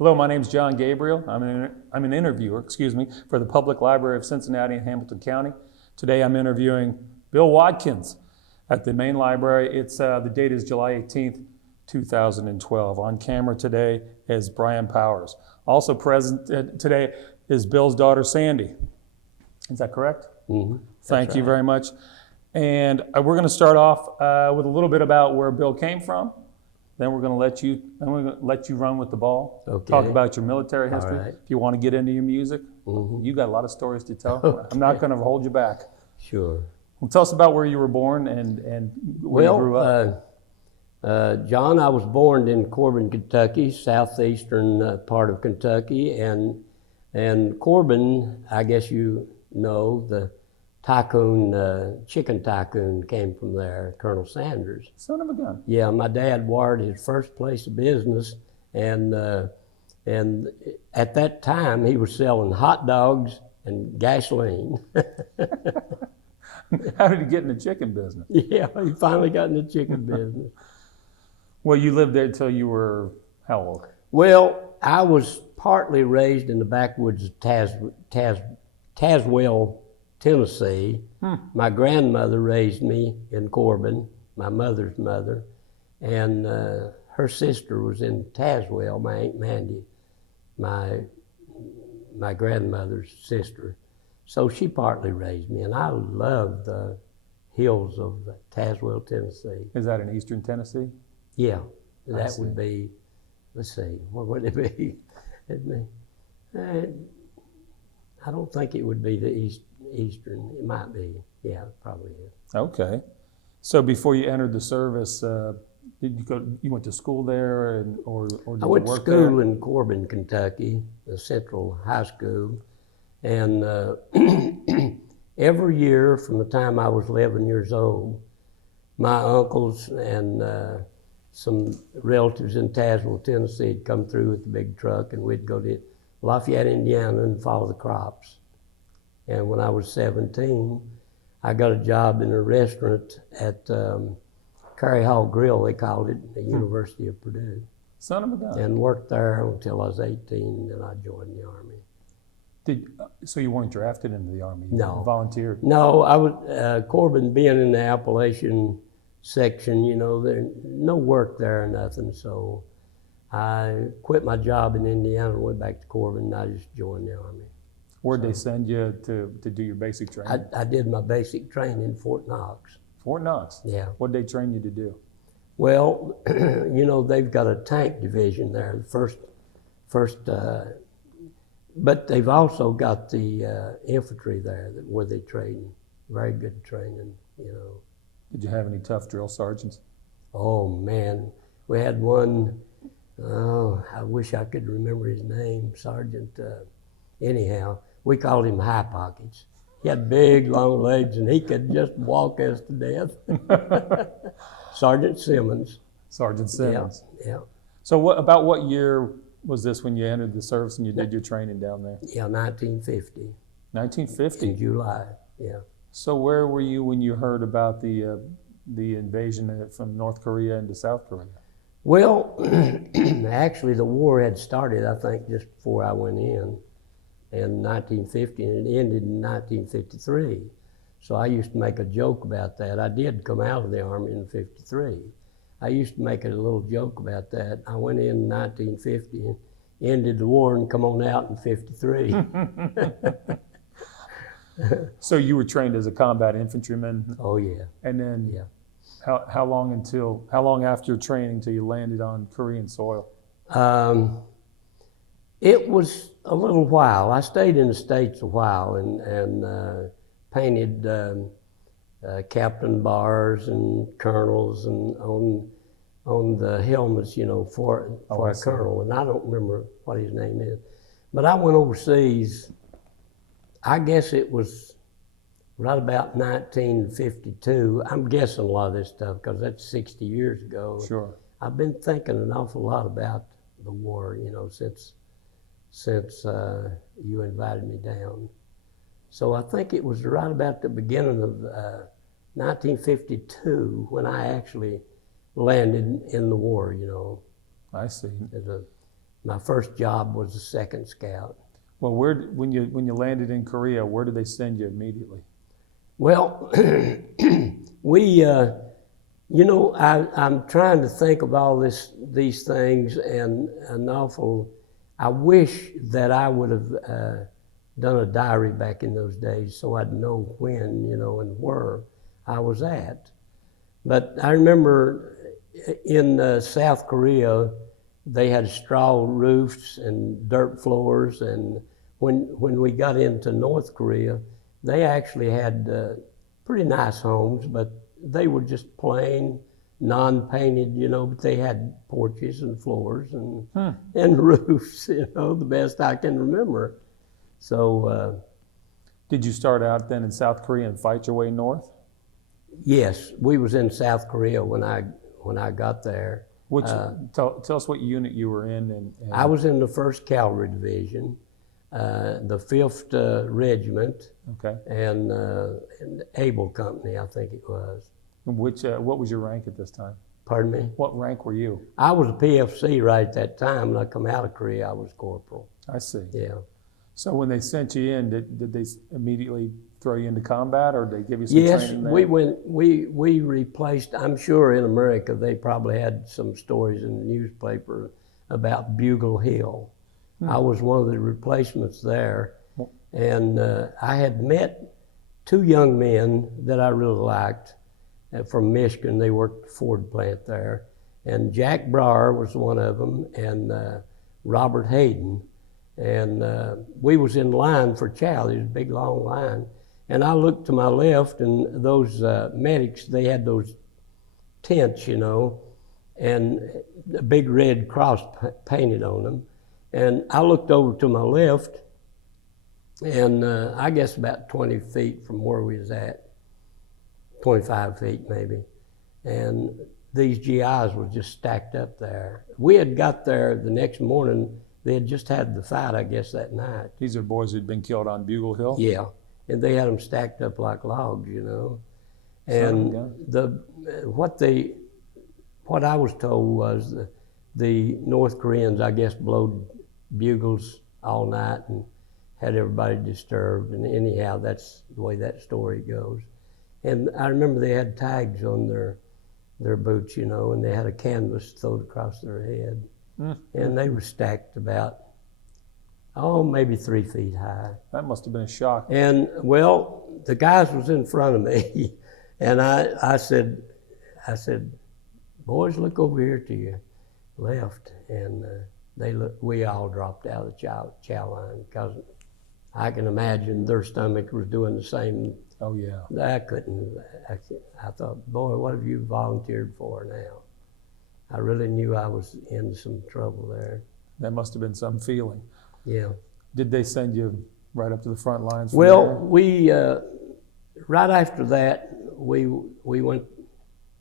Hello, my name is John Gabriel. I'm an interviewer, for the Public Library of Cincinnati and Hamilton County. Today I'm interviewing Bill Watkins at the main library. The date is July 18th, 2012. On camera today is Brian Powers. Also present today is Bill's daughter, Sandy. Is that correct? Mm-hmm. Thank you very much. And we're going to start off with a little bit about where Bill came from. Then we're going to let you run with the ball. Okay. Talk about your military history. All right. If you want to get into your music, you got a lot of stories to tell. Okay. I'm not going to hold you back. Sure. Well, tell us about where you were born and where you grew up. John, I was born in Corbin, Kentucky, southeastern part of Kentucky, and Corbin, I guess you know, the tycoon, chicken tycoon came from there, Colonel Sanders. Son of a gun. Yeah, my dad wired his first place of business, and at that time he was selling hot dogs and gasoline. How did he get in the chicken business? Yeah, he finally got in the chicken business. Well, you lived there until you were how old? Well, I was partly raised in the backwoods of Tazewell, Tennessee. My grandmother raised me in Corbin, my mother's mother, and her sister was in Tazewell, my Aunt Mandy, my grandmother's sister. So she partly raised me, and I love the hills of Tazewell, Tennessee. Is that in eastern Tennessee? Yeah, that would be, let's see, what would it be? I don't think it would be the eastern. It might be. Yeah, it probably is. Okay. So before you entered the service, you went to school there, or did you work there? I went to school in Corbin, Kentucky, the Central High School, and every year from the time I was 11 years old, my uncles and some relatives in Tazewell, Tennessee had come through with the big truck, and we'd go to Lafayette, Indiana, and follow the crops. And when I was 17, I got a job in a restaurant at Curry Hall Grill, they called it, at the University of Purdue. Son of a gun. And worked there until I was 18, and then I joined the Army. So you weren't drafted into the Army? You No. Volunteered? No, I was, Corbin being in the Appalachian section, you know, there no work there or nothing, so I quit my job in Indiana and went back to Corbin, and I just joined the Army. Where'd they send you to do your basic training? I did my basic training in Fort Knox. Fort Knox? Yeah. What'd they train you to do? Well, you know, they've got a tank division there, but they've also got the infantry there where they train, very good training, you know. Did you have any tough drill sergeants? Oh man, we had one, I wish I could remember his name, Sergeant, anyhow, we called him High Pockets. He had big, long legs, and he could just walk us to death. Sergeant Simmons. Sergeant Simmons. Yeah. So about what year was this when you entered the service and you did your training down there? Yeah, 1950. 1950? In July, yeah. So where were you when you heard about the invasion from North Korea into South Korea? Well, actually the war had started, I think, just before I went in 1950, and it ended in 1953. So I used to make a joke about that. I did come out of the Army in 53. I used to make a little joke about that. I went in 1950 and ended the war and come on out in 53. So you were trained as a combat infantryman? Oh yeah. And then yeah. How long after training till you landed on Korean soil? It was a little while. I stayed in the States a while and painted captain bars and colonels and on the helmets, you know, for a colonel. And I don't remember what his name is. But I went overseas, I guess it was right about 1952. I'm guessing a lot of this stuff because that's 60 years ago. Sure. I've been thinking an awful lot about the war, you know, since you invited me down. So I think it was right about the beginning of 1952 when I actually landed in the war, you know. I see. my first job was a second scout. Well, when you landed in Korea, where did they send you immediately? Well, we, I'm trying to think of all these things, and I wish that I would have done a diary back in those days so I'd know when, and where I was at. But I remember in South Korea, they had straw roofs and dirt floors, and when we got into North Korea, they actually had pretty nice homes, but they were just plain, non-painted, but they had porches and floors and roofs, the best I can remember. So, did you start out then in South Korea and fight your way north? yes, we was in South Korea when I got there. Tell us what unit you were in. And I was in the 1st Cavalry Division, the 5th Regiment, okay. and Able Company, I think it was. What was your rank at this time? Pardon me? What rank were you? I was a PFC right at that time. When I come out of Korea, I was Corporal. I see. Yeah. So when they sent you in, did they immediately throw you into combat, or did they give you some training there? we replaced, I'm sure in America they probably had some stories in the newspaper about Bugle Hill. I was one of the replacements there, and I had met 2 young men that I really liked from Michigan. They worked at the Ford plant there, and Jack Brower was one of them, and Robert Hayden. And we was in line for chow. There was a big long line. And I looked to my left, and those medics, they had those tents, and a big red cross painted on them. And I looked over to my left, and I guess about 20 feet from where we was at, 25 feet maybe. And these GIs were just stacked up there. We had got there the next morning. They had just had the fight, I guess, that night. These are boys who'd been killed on Bugle Hill? Yeah, and they had them stacked up like logs, And what I was told was the North Koreans, I guess, blowed bugles all night and had everybody disturbed. And anyhow, that's the way that story goes. And I remember they had tags on their boots, and they had a canvas thrown across their head. And they were stacked about, maybe 3 feet high. That must have been a shock. And well, the guys was in front of me, and I said, boys, look over here to your left. And we all dropped out of the chow line, because I can imagine their stomach was doing the same. Oh yeah. I thought, boy, what have you volunteered for now? I really knew I was in some trouble there. That must have been some feeling. Yeah. Did they send you right up to the front lines? Well, we right after that, we went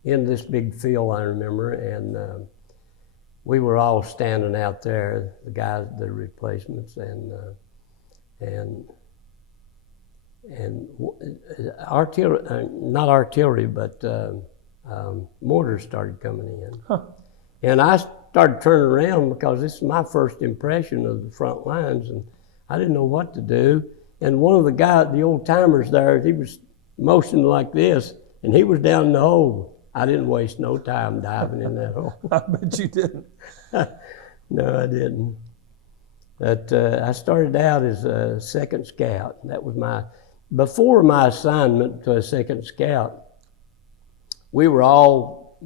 in this big field, I remember, and we were all standing out there, the guys, the replacements, and artillery, not artillery, but mortars started coming in. Huh. And I started turning around because this is my first impression of the front lines, and I didn't know what to do. And one of the guys, the old timers there, he was motioning like this, and he was down in the hole. I didn't waste no time diving in that hole. I bet you didn't. No, I didn't. But I started out as a second scout. That was before my assignment to a second scout, we were all,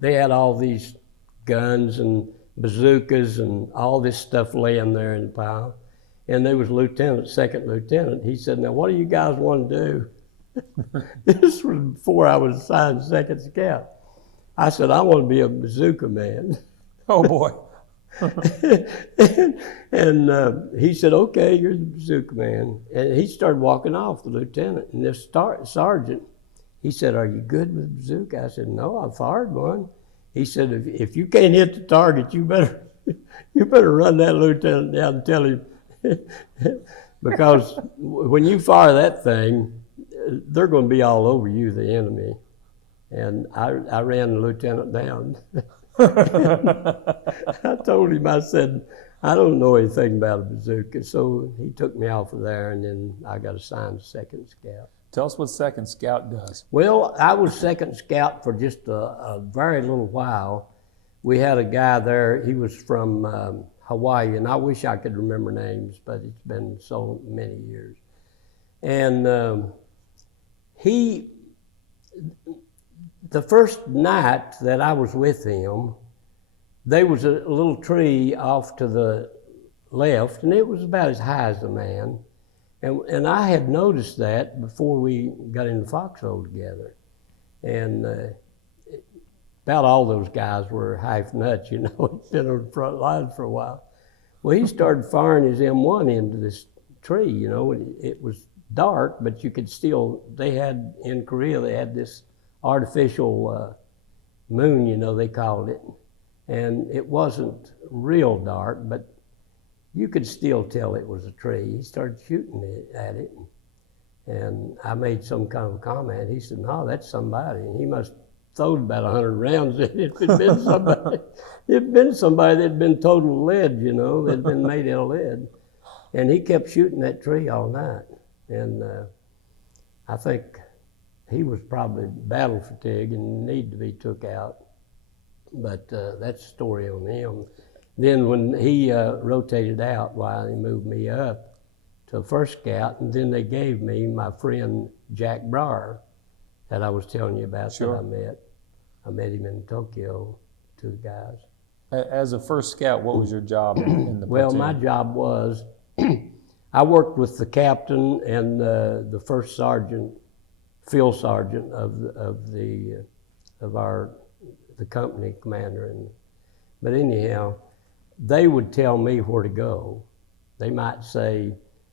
they had all these guns and bazookas and all this stuff laying there in the pile. And there was second lieutenant. He said, now what do you guys want to do? This was before I was assigned second scout. I said, I want to be a bazooka man. Oh boy. and he said, okay, you're the bazooka man. And he started walking off, the lieutenant. And this sergeant, he said, are you good with bazooka? I said, no, I fired one. He said, if you can't hit the target, you better run that lieutenant down and tell him. Because when you fire that thing, they're going to be all over you, the enemy. And I ran the lieutenant down. I told him, I said, I don't know anything about a bazooka. So he took me off of there, and then I got assigned to 2nd Scout. Tell us what 2nd Scout does. Well, I was 2nd Scout for just a very little while. We had a guy there, he was from Hawaii, and I wish I could remember names, but it's been so many years. And the first night that I was with him, there was a little tree off to the left, and it was about as high as a man. And I had noticed that before we got in the foxhole together. And about all those guys were half nuts, you know, he'd been on the front lines for a while. Well, he started firing his M1 into this tree, you know, and it was dark, but you could still, in Korea, they had this artificial moon, you know, they called it. And it wasn't real dark, but you could still tell it was a tree. He started shooting at it, and I made some kind of comment. He said, "No, that's somebody." And he must have thrown about 100 rounds in it. It'd been somebody. It'd been somebody that'd been total lead, you know, that'd been made out of lead. And he kept shooting that tree all night. And I think he was probably battle fatigue and needed to be took out. But that's the story on him. Then when he rotated out, why, he moved me up to 1st Scout, and then they gave me my friend Jack Brower that I was telling you about. Sure. That I met. I met him in Tokyo, 2 guys. As a 1st Scout, what was your job in the Well, platoon? my job was, I worked with the captain and the 1st sergeant, field sergeant of the company commander. But anyhow, they would tell me where to go. They might say,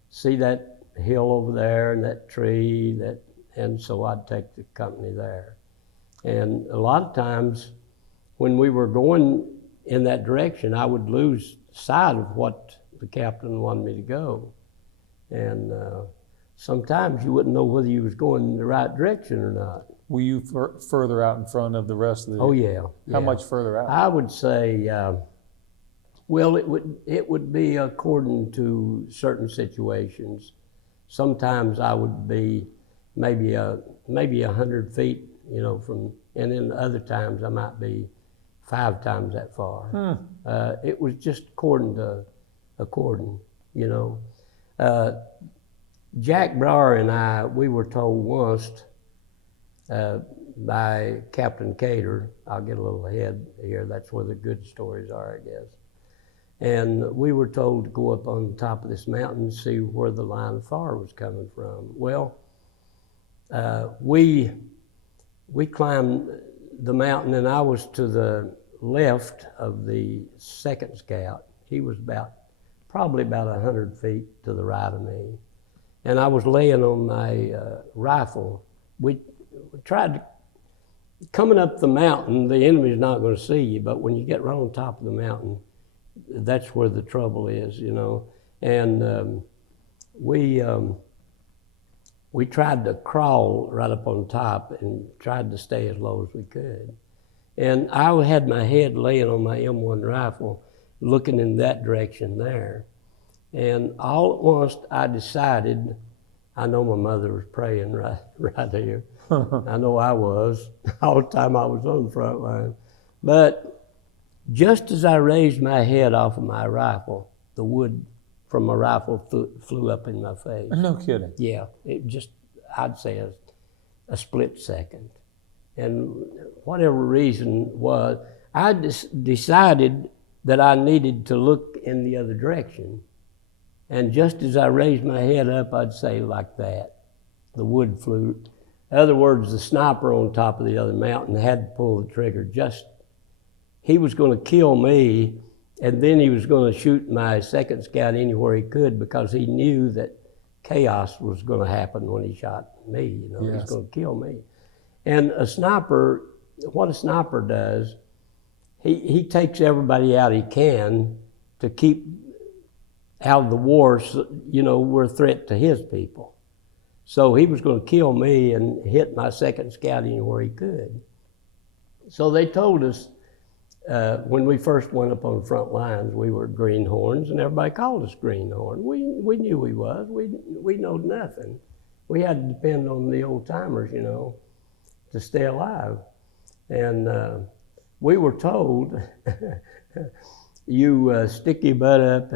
"See that hill over there and that tree," and so I'd take the company there. And a lot of times when we were going in that direction, I would lose sight of what the captain wanted me to go. And sometimes you wouldn't know whether you was going in the right direction or not. Were you further out in front of the rest of the... Oh yeah. How much further out? I would say, well, it would be according to certain situations. Sometimes I would be maybe 100 feet, you know, and then other times I might be 5 times that far. It was just according, you know. Jack Brower and I, we were told once by Captain Cater, I'll get a little ahead here, that's where the good stories are, I guess. And we were told to go up on the top of this mountain and see where the line of fire was coming from. Well, we climbed the mountain, and I was to the left of the 2nd Scout. He was probably about 100 feet to the right of me. And I was laying on my rifle. We tried to, coming up the mountain, the enemy's not going to see you, but when you get right on top of the mountain, that's where the trouble is, you know. And we tried to crawl right up on top and tried to stay as low as we could. And I had my head laying on my M1 rifle, looking in that direction there. And all at once I decided, I know my mother was praying right here. I know I was, all the time I was on the front line. But just as I raised my head off of my rifle, the wood from my rifle flew up in my face. No kidding. Yeah, it just, I'd say a split second. And whatever reason was, I decided that I needed to look in the other direction. And just as I raised my head up, I'd say like that, the wood flew. In other words, the sniper on top of the other mountain had to pull the trigger. He was going to kill me, and then he was going to shoot my 2nd Scout anywhere he could, because he knew that chaos was going to happen when he shot me. You know, Yes. He's going to kill me. And a sniper, what a sniper does, he takes everybody out he can to keep out of the war. You know, we're a threat to his people. So he was going to kill me and hit my 2nd Scout anywhere he could. So they told us, when we first went up on the front lines, we were greenhorns, and everybody called us greenhorn. We knew we was. We know nothing. We had to depend on the old timers, you know, to stay alive. And we were told, you stick your butt up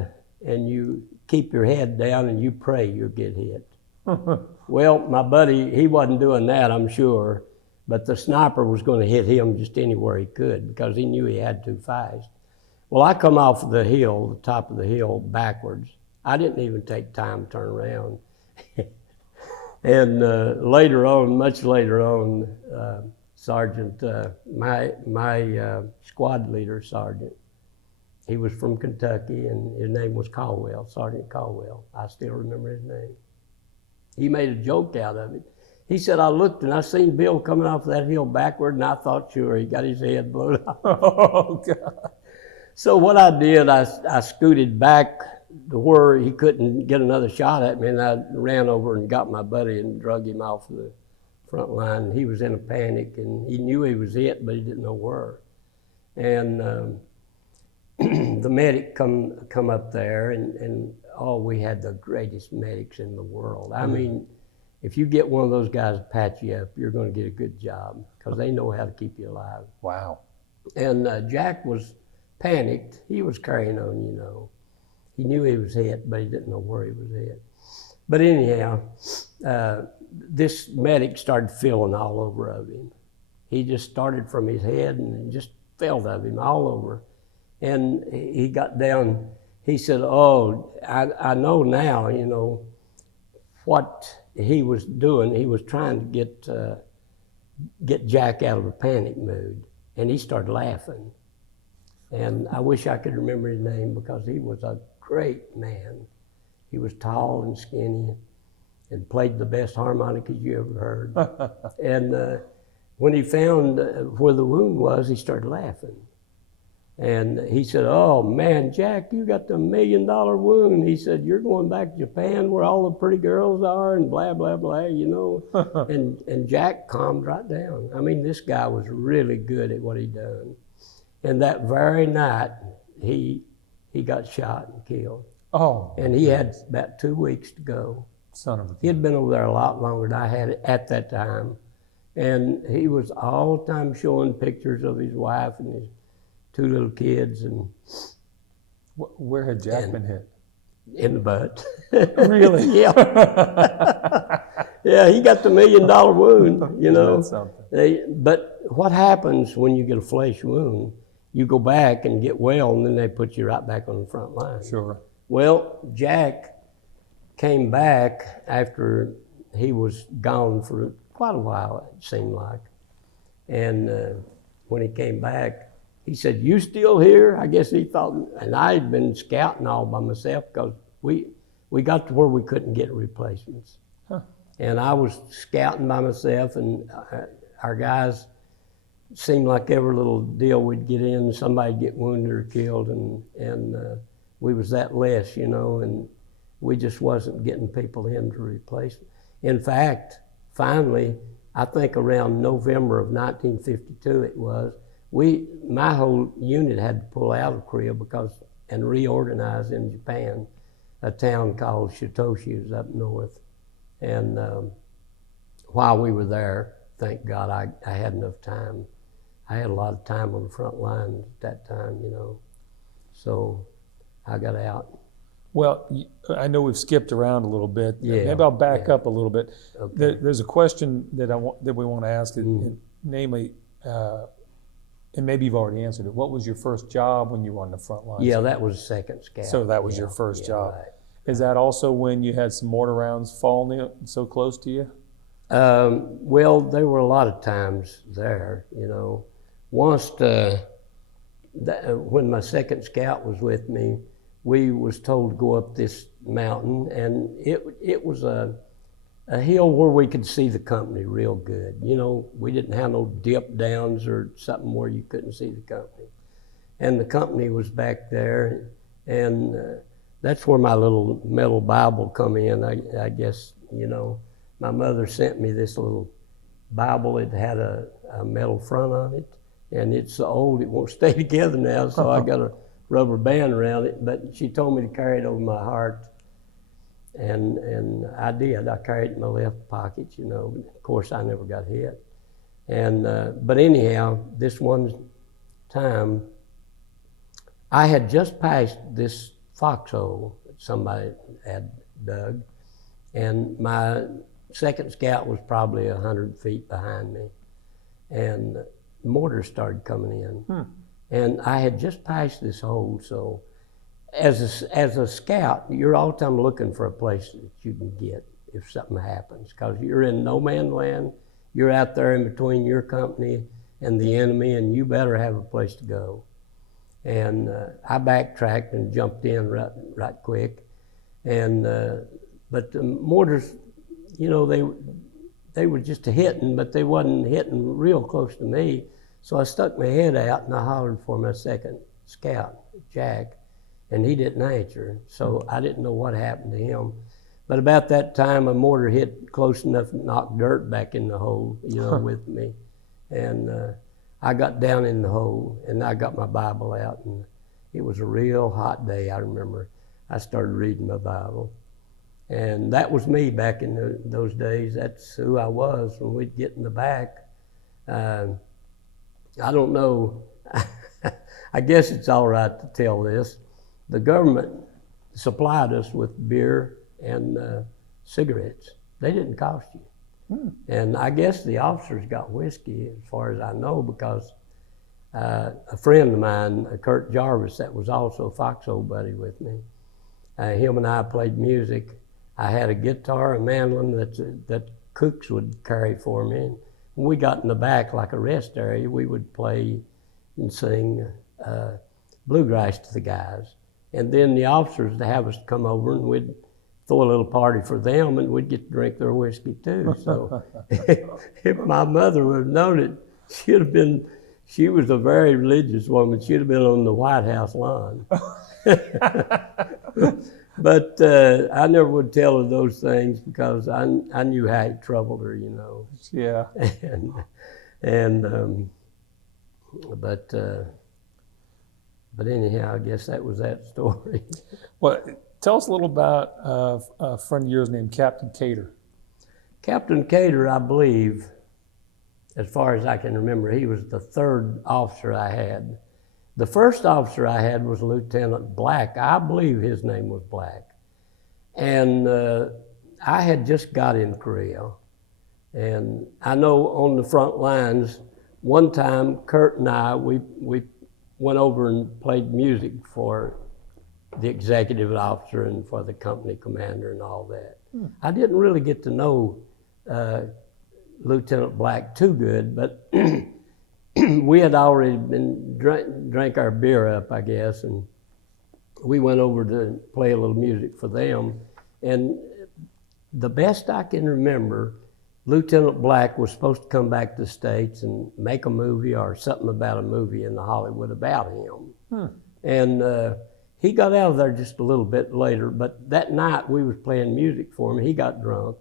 and you keep your head down and you pray you'll get hit. Well, my buddy, he wasn't doing that, I'm sure, but the sniper was going to hit him just anywhere he could because he knew he had to fast. Well, I come off the hill, the top of the hill, backwards. I didn't even take time to turn around. And later on, much later on, Sergeant, my squad leader, Sergeant, he was from Kentucky, and his name was Caldwell, Sergeant Caldwell. I still remember his name. He made a joke out of it. He said, I looked and I seen Bill coming off that hill backward, and I thought, sure, he got his head blown off. Oh, God. So what I did, I scooted back to where he couldn't get another shot at me, and I ran over and got my buddy and drug him off the front line. He was in a panic, and he knew he was hit, but he didn't know where. And the medic come up there, and oh, we had the greatest medics in the world. I mean, if you get one of those guys to patch you up, you're going to get a good job because they know how to keep you alive. Wow. And Jack was panicked. He was carrying on, you know. He knew he was hit, but he didn't know where he was hit. But anyhow, this medic started feeling all over of him. He just started from his head and just felt of him all over. And he got down, he said, oh, I know now, you know, what he was doing. He was trying to get Jack out of a panic mood. And he started laughing. And I wish I could remember his name because he was a great man. He was tall and skinny and played the best harmonica you ever heard. And when he found where the wound was, he started laughing. And he said, oh man, Jack, you got the $1 million wound. He said, you're going back to Japan where all the pretty girls are and blah, blah, blah, you know. and Jack calmed right down. I mean, this guy was really good at what he done. And that very night, he got shot and killed. Oh. And he had about 2 weeks to go. Son of a... He had been over there a lot longer than I had at that time. And he was all the time showing pictures of his wife and his 2 little kids. And where had Jack been hit? In the butt. Really? Yeah. Yeah, he got the $1 million wound, you know. That's something. But what happens when you get a flesh wound? You go back and get well, and then they put you right back on the front line. Sure. Well, Jack came back after he was gone for quite a while, it seemed like. And when he came back, he said, you still here? I guess he thought, and I had been scouting all by myself because we got to where we couldn't get replacements. Huh. And I was scouting by myself, and our guys seemed like every little deal we'd get in, somebody'd get wounded or killed, and we was that less, you know, and we just wasn't getting people in to replace them. In fact, finally, I think around November of 1952 it was, my whole unit had to pull out of Korea and reorganize in Japan, a town called Shitoshi is up north. And while we were there, thank God I had enough time. I had a lot of time on the front line at that time, you know. So I got out. Well, I know we've skipped around a little bit. Yeah, maybe I'll back up a little bit. Okay. There's a question that we want to ask, namely, and maybe you've already answered it. What was your first job when you were on the front line? Yeah, that was second scout. So that was your first job. Right. Is that also when you had some mortar rounds falling so close to you? Well, there were a lot of times there, you know. Once, when my second scout was with me, we was told to go up this mountain, and it was a hill where we could see the company real good. You know, we didn't have no dip downs or something where you couldn't see the company. And the company was back there, and that's where my little metal Bible come in, I guess, you know. My mother sent me this little Bible. It had a metal front on it, and it's so old it won't stay together now, so I got a rubber band around it. But she told me to carry it over my heart, and I did. I carried it in my left pocket, you know. Of course, I never got hit. And but anyhow, this one time, I had just passed this foxhole that somebody had dug, and my second scout was probably 100 feet behind me, and mortars started coming in. And I had just passed this hole, so as a scout, you're all the time looking for a place that you can get if something happens, because you're in no man's land. You're out there in between your company and the enemy, and you better have a place to go. And I backtracked and jumped in right quick. And but the mortars, you know, they were just hitting, but they wasn't hitting real close to me. So I stuck my head out and I hollered for my second scout, Jack, and he didn't answer. So I didn't know what happened to him. But about that time, a mortar hit close enough to knock dirt back in the hole, you know, with me. And I got down in the hole, and I got my Bible out, and it was a real hot day, I remember. I started reading my Bible. And that was me back in those days. That's who I was when we'd get in the back. I don't know. I guess it's all right to tell this. The government supplied us with beer and cigarettes. They didn't cost you. And I guess the officers got whiskey, as far as I know, because a friend of mine, Kurt Jarvis, that was also a foxhole buddy with me, him and I played music. I had a guitar, a mandolin that cooks would carry for me. And when we got in the back, like a rest area, we would play and sing bluegrass to the guys. And then the officers would have us come over, and we'd throw a little party for them, and we'd get to drink their whiskey too. So if my mother would have known it, she was a very religious woman. She'd have been on the White House lawn. But I never would tell her those things because I knew how it troubled her, you know. Yeah. But anyhow, I guess that was that story. Well, tell us a little about a friend of yours named Captain Cater. Captain Cater, I believe, as far as I can remember, he was the third officer I had. The first officer I had was Lieutenant Black. I believe his name was Black. And I had just got in Korea. And I know on the front lines, one time Kurt and I, we went over and played music for the executive officer and for the company commander and all that. I didn't really get to know Lieutenant Black too good, but we had already been drank our beer up, I guess, and we went over to play a little music for them. And the best I can remember, Lieutenant Black was supposed to come back to the States and make a movie or something about a movie in Hollywood about him. And he got out of there just a little bit later, but that night we was playing music for him. He got drunk.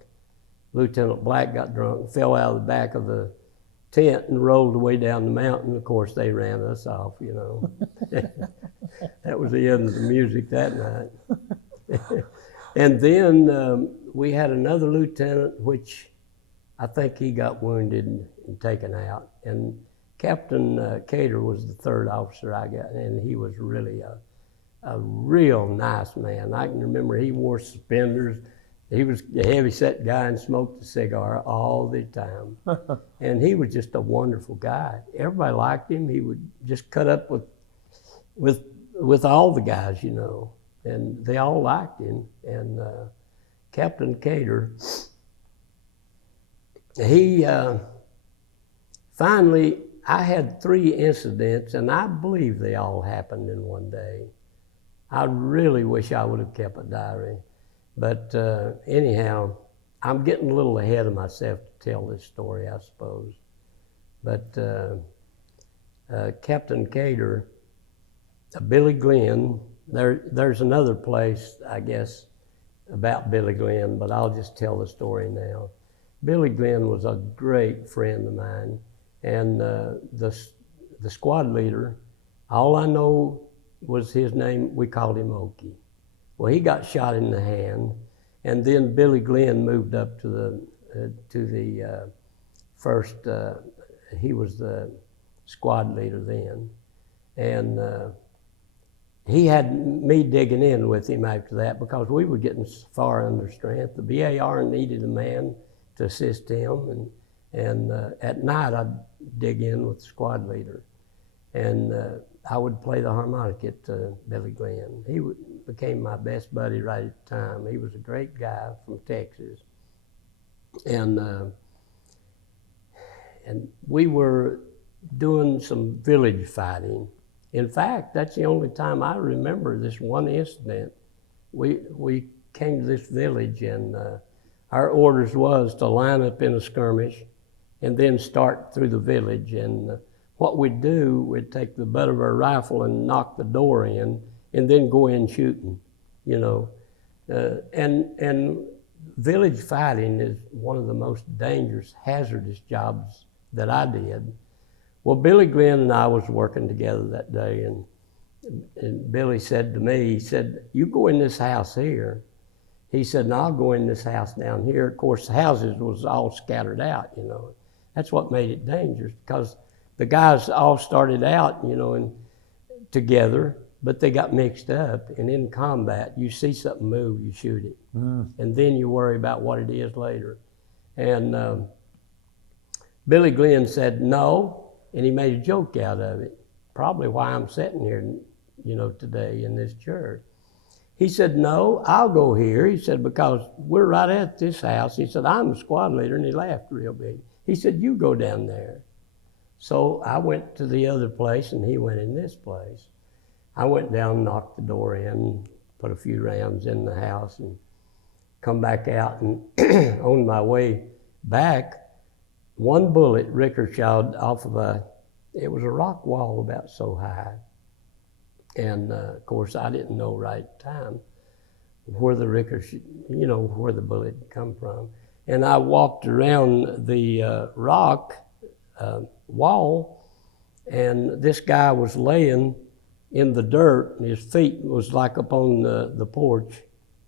Lieutenant Black got drunk, fell out of the back of the tent and rolled away down the mountain. Of course, they ran us off, you know. That was the end of the music that night. And then we had another lieutenant, which I think he got wounded and taken out. And Captain Cater was the third officer I got, and he was really a real nice man. I can remember he wore suspenders. He was a heavy-set guy and smoked a cigar all the time. And he was just a wonderful guy. Everybody liked him. He would just cut up with all the guys, you know, and they all liked him. And Captain Cater, he finally, I had 3 incidents, and I believe they all happened in one day. I really wish I would have kept a diary. But anyhow, I'm getting a little ahead of myself to tell this story, I suppose. But Captain Cater, Billy Glenn, there's another place, I guess, about Billy Glenn, but I'll just tell the story now. Billy Glenn was a great friend of mine, and the squad leader, all I know was his name, we called him Okie. Well, he got shot in the hand, and then Billy Glenn moved up to the first, he was the squad leader then. And he had me digging in with him after that because we were getting far under strength. The BAR needed a man to assist him, and at night I'd dig in with the squad leader. And I would play the harmonica to Billy Glenn. He became my best buddy right at the time. He was a great guy from Texas. And we were doing some village fighting. In fact, that's the only time I remember this one incident. We came to this village, and our orders was to line up in a skirmish and then start through the village. And what we'd do, we'd take the butt of our rifle and knock the door in and then go in shooting, you know. And village fighting is one of the most dangerous, hazardous jobs that I did. Well, Billy Glenn and I was working together that day, and Billy said to me, he said, "You go in this house here." He said, "And I'll go in this house down here." Of course, the houses was all scattered out, you know. That's what made it dangerous, because the guys all started out, you know, and together, but they got mixed up. And in combat, you see something move, you shoot it. And then you worry about what it is later. And Billy Glenn said no, and he made a joke out of it. Probably why I'm sitting here, you know, today in this church. He said, "No, I'll go here." He said, "Because we're right at this house." He said, "I'm the squad leader," and he laughed real big. He said, "You go down there." So I went to the other place, and he went in this place. I went down, knocked the door in, put a few rounds in the house, and come back out. And on my way back, one bullet ricocheted off of it was a rock wall about so high. And of course, I didn't know right at the time where the ricochet, you know, where the bullet had come from. And I walked around the rock wall, and this guy was laying in the dirt, and his feet was like up on the porch.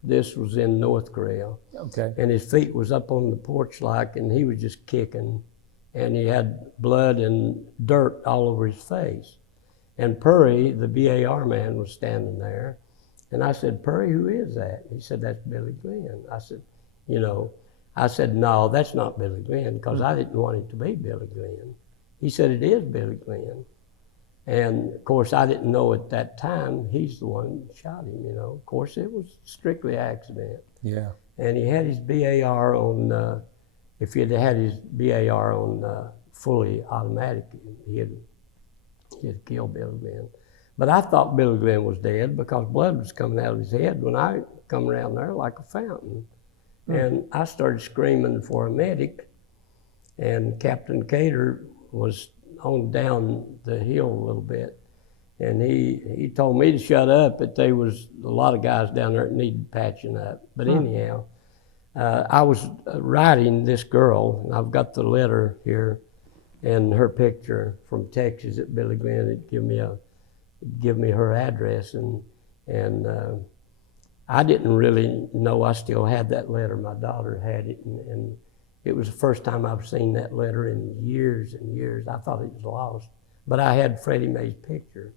This was in North Korea. Okay. And his feet was up on the porch like, and he was just kicking, and he had blood and dirt all over his face. And Purry, the BAR man, was standing there. And I said, "Purry, who is that?" He said, "That's Billy Glenn." I said, you know, I said, "No, that's not Billy Glenn," because I didn't want it to be Billy Glenn. He said, "It is Billy Glenn." And of course, I didn't know at that time he's the one that shot him, you know. Of course, it was strictly accident. Yeah. And he had his BAR on, if he had his BAR on fully automatic, he'd killed Billy Glenn. But I thought Billy Glenn was dead because blood was coming out of his head when I come around there like a fountain. And I started screaming for a medic, and Captain Cater was on down the hill a little bit. And he told me to shut up, but there was a lot of guys down there that needed patching up. But anyhow, I was writing this girl, and I've got the letter here and her picture from Texas that Billy Glenn had give me her address, and I didn't really know I still had that letter. My daughter had it, and it was the first time I've seen that letter in years and years. I thought it was lost, but I had Freddie Mae's picture.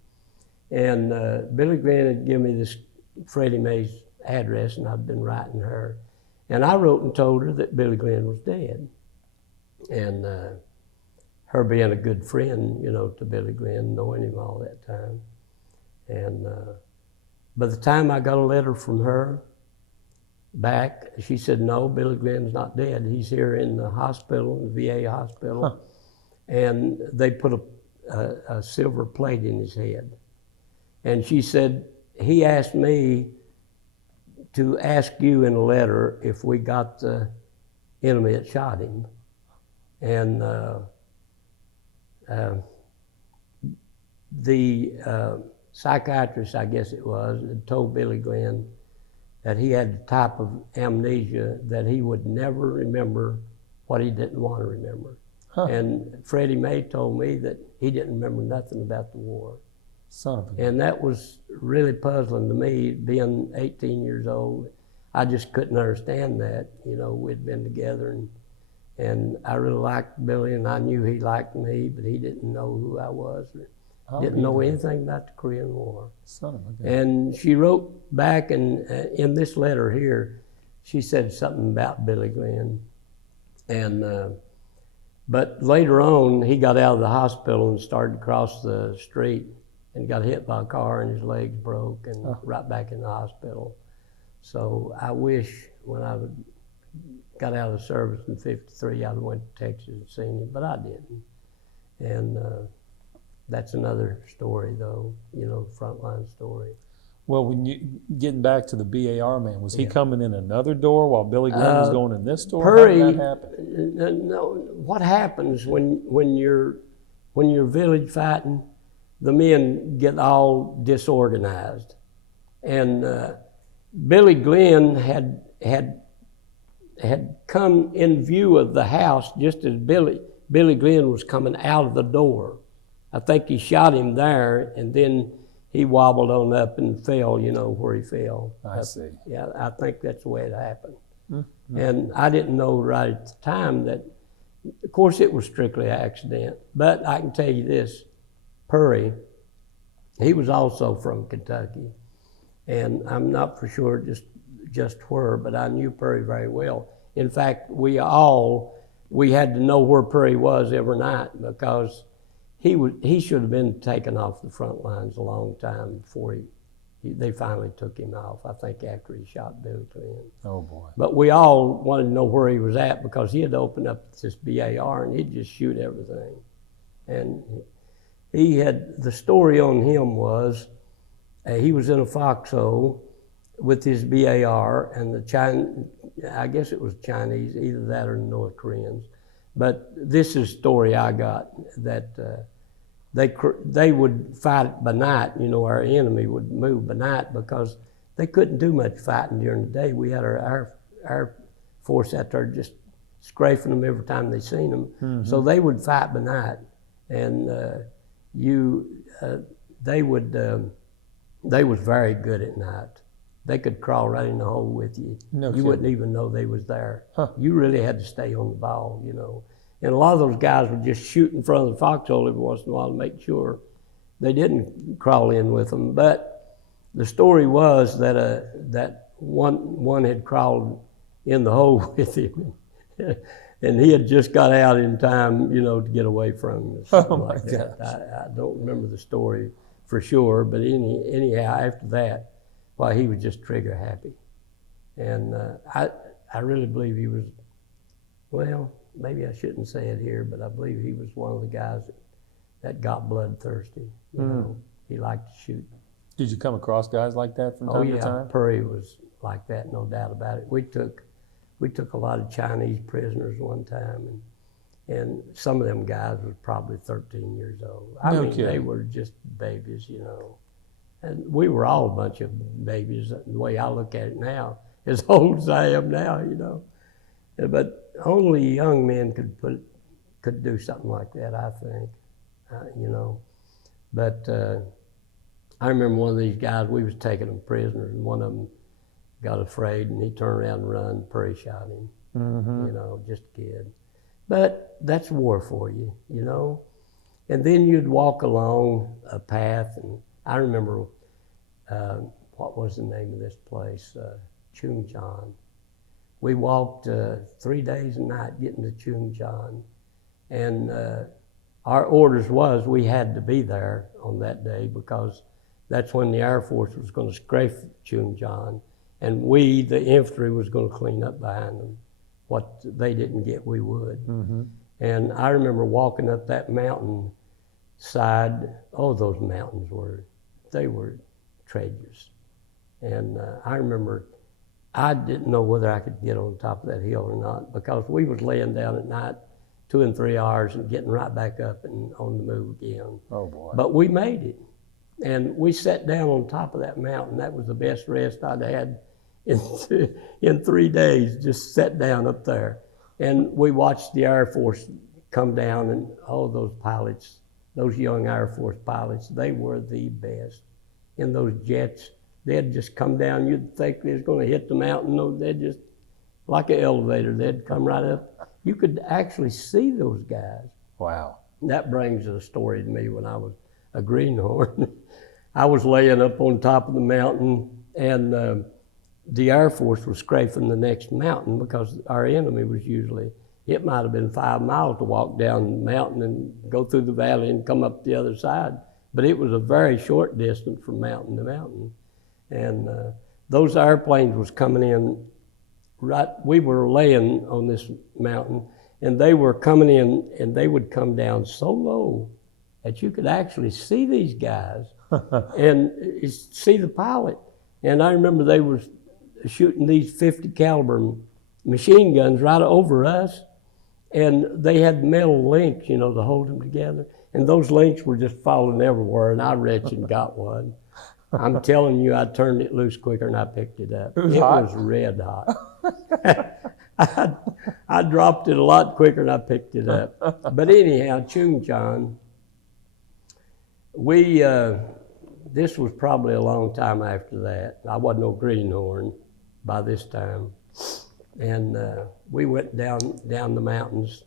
And Billy Glenn had given me this Freddie Mae's address, and I'd been writing her. And I wrote and told her that Billy Glenn was dead. And her being a good friend, you know, to Billy Glenn, knowing him all that time. And by the time I got a letter from her back, she said, "No, Billy Glenn's not dead. He's here in the hospital, the VA hospital." Huh. And they put a silver plate in his head. And she said, "He asked me to ask you in a letter if we got the enemy that shot him." And the psychiatrist, I guess it was, had told Billy Glenn that he had the type of amnesia that he would never remember what he didn't want to remember. And Freddie May told me that he didn't remember nothing about the war. Son of a... And that was really puzzling to me, being 18 years old. I just couldn't understand that. You know, we'd been together, and I really liked Billy, and I knew he liked me, but he didn't know who I was. Didn't know anything about the Korean War. Son of a... And she wrote back, and in this letter here, she said something about Billy Glenn. And but later on, he got out of the hospital and started to cross the street and got hit by a car, and his legs broke, and right back in the hospital. So I wish when I got out of the service in '53, I'd went to Texas and seen him, but I didn't. And that's another story, though, you know, Frontline story. Well, when you getting back to the BAR man, was he coming in another door while Billy Glenn was going in this door? Purry, how did that happen? No, what happens when you're village fighting? The men get all disorganized, and Billy Glenn had come in view of the house just as Billy Glenn was coming out of the door. I think he shot him there, and then he wobbled on up and fell, you know, where he fell. I see. Yeah, I think that's the way it happened. Mm-hmm. And I didn't know right at the time that, of course, it was strictly an accident. But I can tell you this, Purry, he was also from Kentucky. And I'm not for sure just where, but I knew Purry very well. In fact, we had to know where Purry was every night, because he should have been taken off the front lines a long time before they finally took him off, I think after he shot Billy Glenn. Oh boy. But we all wanted to know where he was at, because he had opened up this BAR and he'd just shoot everything. And the story on him was, he was in a foxhole with his BAR, and I guess it was Chinese, either that or North Koreans. But this is the story I got, that they would fight by night. You know, our enemy would move by night because they couldn't do much fighting during the day. We had our force out there just scraping them every time they seen them. Mm-hmm. So they would fight by night, and they was very good at night. They could crawl right in the hole with you. No you wouldn't even know they was there. Huh. You really had to stay on the ball, you know. And a lot of those guys would just shoot in front of the foxhole every once in a while to make sure they didn't crawl in with them. But the story was that one had crawled in the hole with him, and he had just got out in time, you know, to get away from him. Oh my gosh. I don't remember the story for sure, but anyhow, after that, well, he was just trigger happy. And I really believe he was, well, maybe I shouldn't say it here, but I believe he was one of the guys that got bloodthirsty. You know, he liked to shoot. Did you come across guys like that from time to time? Oh yeah, Purry was like that, no doubt about it. We took a lot of Chinese prisoners one time, and some of them guys were probably 13 years old. I mean, they were just babies, you know. And we were all a bunch of babies, the way I look at it now, as old as I am now, you know. But only young men could do something like that, I think, you know. But I remember one of these guys, we was taking them prisoners, and one of them got afraid, and he turned around and run. Purry shot him, you know, just a kid. But that's war for you, you know. And then you'd walk along a path, and I remember, what was the name of this place? Chungcheon. We walked 3 days and night getting to Chungcheon, and our orders was we had to be there on that day because that's when the Air Force was going to strafe Chungcheon, and we, the infantry, was going to clean up behind them. What they didn't get, we would. Mm-hmm. And I remember walking up that mountain side. Oh, those mountains were treacherous. And I remember I didn't know whether I could get on top of that hill or not, because we was laying down at night 2 and 3 hours and getting right back up and on the move again. Oh boy. But we made it. And we sat down on top of that mountain. That was the best rest I'd had in 3 days, just sat down up there. And we watched the Air Force come down, and all those pilots, those young Air Force pilots, they were the best. In those jets, they'd just come down. You'd think they was going to hit the mountain. No, they'd just, like an elevator, they'd come right up. You could actually see those guys. Wow. That brings a story to me when I was a greenhorn. I was laying up on top of the mountain, and the Air Force was scraping the next mountain because our enemy was usually, it might have been 5 miles to walk down the mountain and go through the valley and come up the other side. But it was a very short distance from mountain to mountain. And those airplanes was coming in right, we were laying on this mountain, and they were coming in, and they would come down so low that you could actually see these guys and see the pilot. And I remember they were shooting these 50 caliber machine guns right over us, and they had metal links, you know, to hold them together. And those links were just falling everywhere, and I reached and got one. I'm telling you, I turned it loose quicker than I picked it up. It was hot? Was red hot. I dropped it a lot quicker than I picked it up. But anyhow, Chungcheon, this was probably a long time after that. I wasn't no greenhorn by this time. And we went down the mountains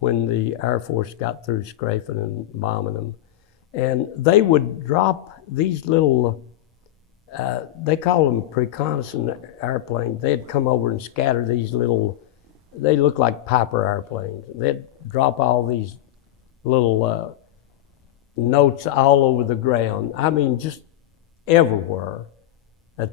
when the Air Force got through scraping and bombing them. And they would drop these little, they call them reconnaissance airplanes. They'd come over and scatter these little, they look like Piper airplanes. They'd drop all these little notes all over the ground. I mean, just everywhere,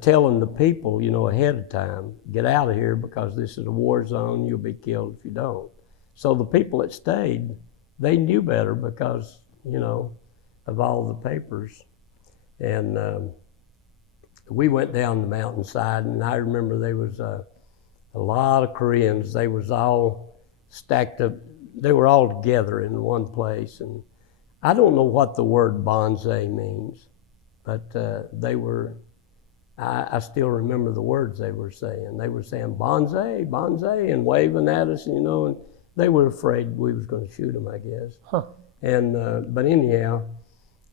telling the people, you know, ahead of time, get out of here because this is a war zone, you'll be killed if you don't. So the people that stayed, they knew better because, you know, of all the papers. And we went down the mountainside, and I remember there was a lot of Koreans. They was all stacked up. They were all together in one place. And I don't know what the word bonsai means, but they were, I still remember the words they were saying. They were saying bonsai, bonsai, and waving at us, you know, and they were afraid we was going to shoot them, I guess. Huh. And but anyhow,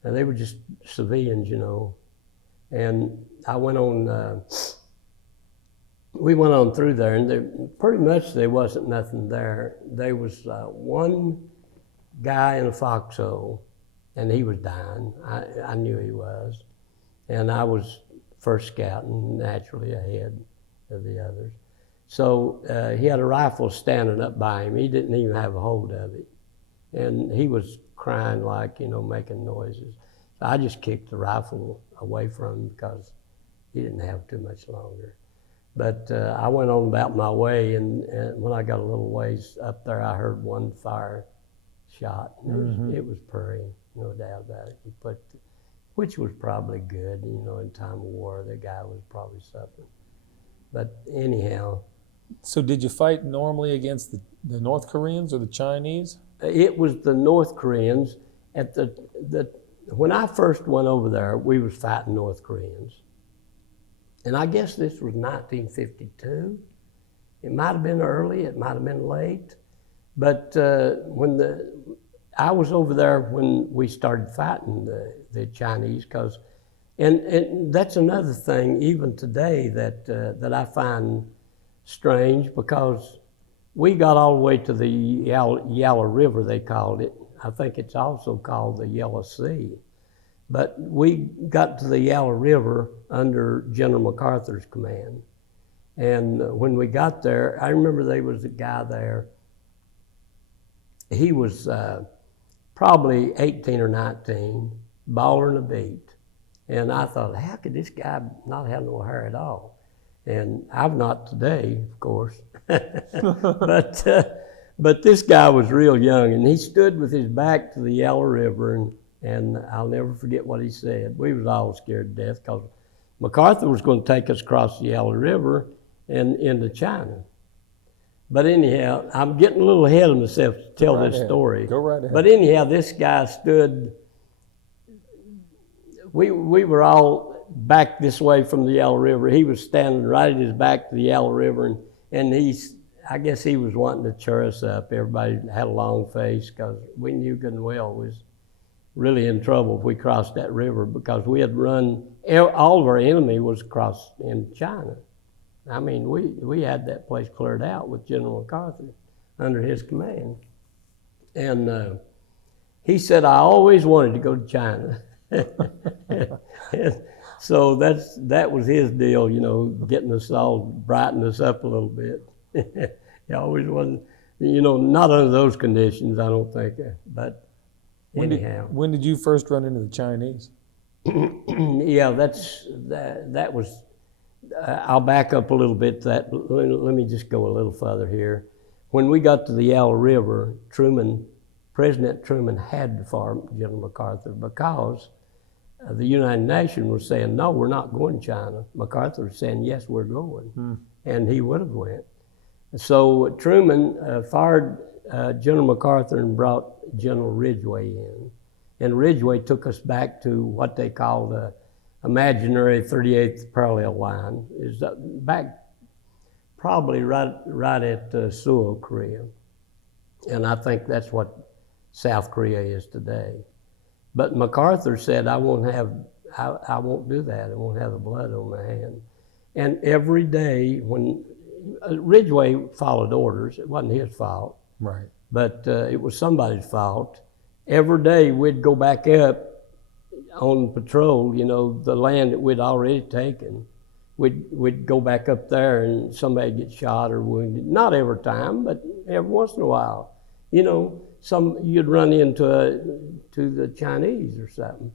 they were just civilians, you know. And I went on, we went on through there, and pretty much there wasn't nothing there. There was one guy in a foxhole, and he was dying. I knew he was. And I was first scouting, naturally ahead of the others. So he had a rifle standing up by him. He didn't even have a hold of it. And he was crying like, you know, making noises. So I just kicked the rifle away from him because he didn't have too much longer. But I went on about my way, and when I got a little ways up there, I heard one fire shot. And it was prairie, no doubt about it. But, which was probably good, you know, in time of war, the guy was probably suffering. But anyhow. So did you fight normally against the North Koreans or the Chinese? It was the North Koreans. At when I first went over there, we was fighting North Koreans. And I guess this was 1952. It might have been early, it might have been late. But I was over there when we started fighting the Chinese, because, and that's another thing even today that I find strange, because we got all the way to the Yellow River, they called it. I think it's also called the Yellow Sea. But we got to the Yellow River under General MacArthur's command. And when we got there, I remember there was a guy there. He was probably 18 or 19, baller and a beat. And I thought, how could this guy not have no hair at all? And I've not today, of course. But this guy was real young, and he stood with his back to the Yellow River, and I'll never forget what he said. We was all scared to death because MacArthur was going to take us across the Yellow River and into China. But anyhow, I'm getting a little ahead of myself to tell this story. Go right ahead. But anyhow, this guy stood, we were all back this way from the Yellow River. He was standing right at his back to the Yellow River, and I guess he was wanting to cheer us up. Everybody had a long face because we knew good and well was really in trouble if we crossed that river, because we had run, all of our enemy was across in China. I mean, we had that place cleared out with General MacArthur under his command. And he said, I always wanted to go to China. So that was his deal, you know, getting us all, brighten us up a little bit. He always wasn't, you know, not under those conditions, I don't think, but anyhow. When did you first run into the Chinese? Yeah, that was, I'll back up a little bit. Let me just go a little further here. When we got to the Yellow River, President Truman had to fire General MacArthur because the United Nations was saying, no, we're not going to China. MacArthur was saying, yes, we're going. And he would have went. So Truman fired General MacArthur and brought General Ridgway in. And Ridgway took us back to what they called the imaginary 38th parallel line. Is back probably right at Seoul, Korea. And I think that's what South Korea is today. But MacArthur said, I won't do that. I won't have the blood on my hand. And every day when Ridgway followed orders, it wasn't his fault. Right. But it was somebody's fault. Every day we'd go back up on patrol, you know, the land that we'd already taken. We'd go back up there and somebody get shot or wounded. Not every time, but every once in a while. You know, you'd run into the Chinese or something.